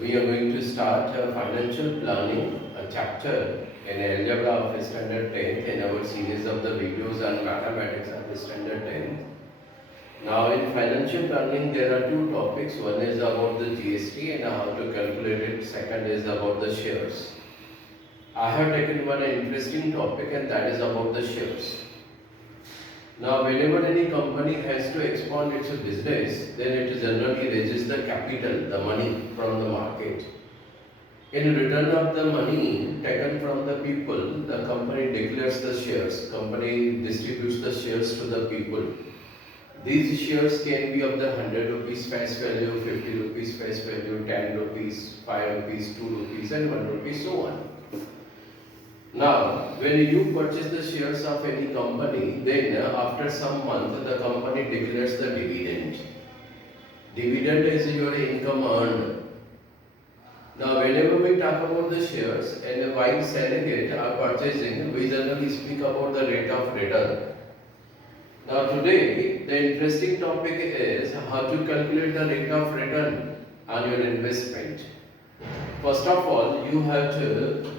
We are going to start a financial planning, a chapter in Algebra of Standard 10th in our series of the videos on mathematics of Standard 10th. Now in financial planning there are two topics. One is about the GST and how to calculate it. Second is about the shares. I have taken one interesting topic and that is about the shares. Now, whenever any company has to expand its business, then it generally raises the capital, the money from the market. In return of the money taken from the people, the company declares the shares. Company distributes the shares to the people. These shares can be of the 100 rupees face value, 50 rupees face value, 10 rupees, 5 rupees, 2 rupees and 1 rupee, so on. Now, when you purchase the shares of any company, then after some month, the company declares the dividend. Dividend is your income earned. Now, whenever we talk about the shares and while selling it or purchasing, we generally speak about the rate of return. Now, today, the interesting topic is how to calculate the rate of return on your investment. First of all, you have to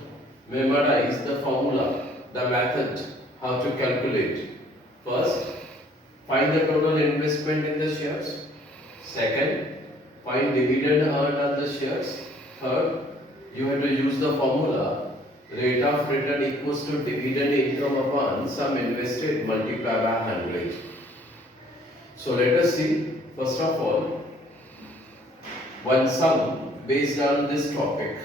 memorize the formula, the method, how to calculate. First, find the total investment in the shares. Second, find dividend earned on the shares. Third, you have to use the formula rate of return equals to dividend income upon sum invested multiplied by 100. So let us see, first of all, one sum based on this topic.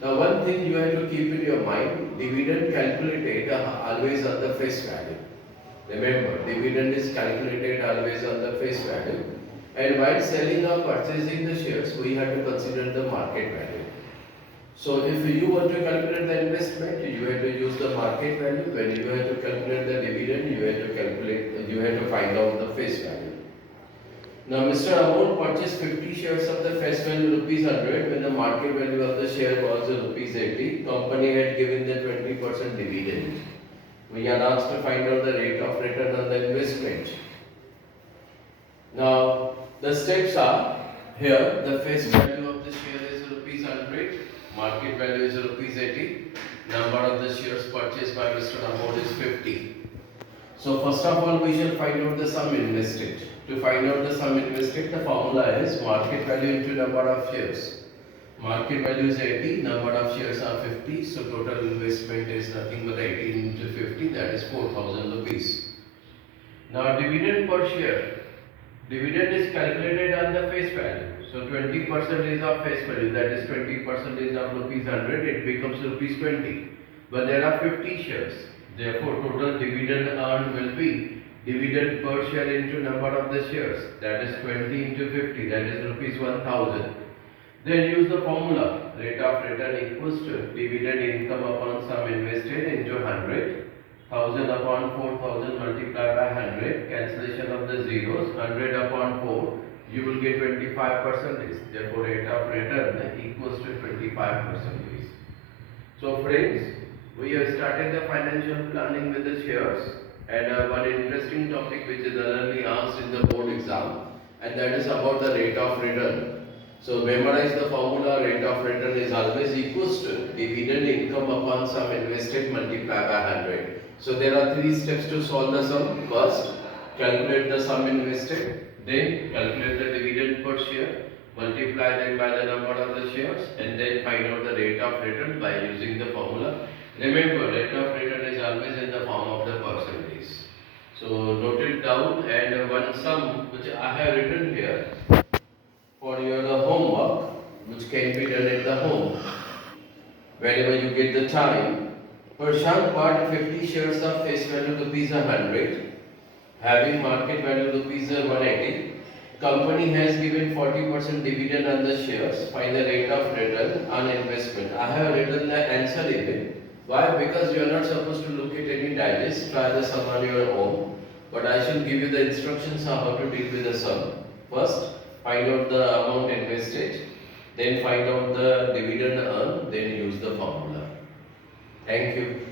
Now one thing you have to keep in your mind, dividend calculated always on the face value. Remember, dividend is calculated always on the face value. And while selling or purchasing the shares, we have to consider the market value. So if you want to calculate the investment, you have to use the market value. When you have to calculate the dividend, you have to find out the face value. Now, Mr. Amount purchased 50 shares of the face value rupees 100 when the market value of the share was rupees 80. Company had given the 20% dividend. We are asked to find out the rate of return on the investment. Now, the steps are here. The face value of the share is rupees 100. Market value is rupees 80. Number of the shares purchased by Mr. Amount is 50. So first of all, we shall find out the sum invested. To find out the sum invested, the formula is market value into number of shares. Market value is 80, number of shares are 50, so total investment is nothing but 80 into 50, that is 4,000 rupees. Now dividend per share. Dividend is calculated on the face value. So 20% is of face value, that is 20% is of rupees 100, it becomes rupees 20. But there are 50 shares. Therefore, total dividend earned will be dividend per share into number of the shares, that is 20 into 50, that is rupees 1000. Then use the formula rate of return equals to dividend income upon sum invested into 100, 1000 upon 4000 multiplied by 100, cancellation of the zeros, 100 upon 4, you will get 25%. Therefore, rate of return equals to 25%. So friends, we have started the financial planning with the shares and one interesting topic which is generally asked in the board exam, and that is about the rate of return. So memorize the formula. Rate of return is always equals to dividend income upon sum invested multiplied by 100. So there are three steps to solve the sum. First, calculate the sum invested, then calculate the dividend per share, multiply them by the number of the shares, and then find out the rate of return by using the formula. Remember, rate of return is always in the form of the percentage. So note it down, and one sum which I have written here for your homework, which can be done at the home whenever you get the time. Prashant bought 50 shares of face value rupees 100, having market value rupees 180. Company has given 40% dividend on the shares. Find the rate of return on investment. I have written the answer even. Why? Because you are not supposed to look at any digest. Try the sum on your own. But I shall give you the instructions on how to deal with the sum. First, find out the amount invested. Then find out the dividend earned. Then use the formula. Thank you.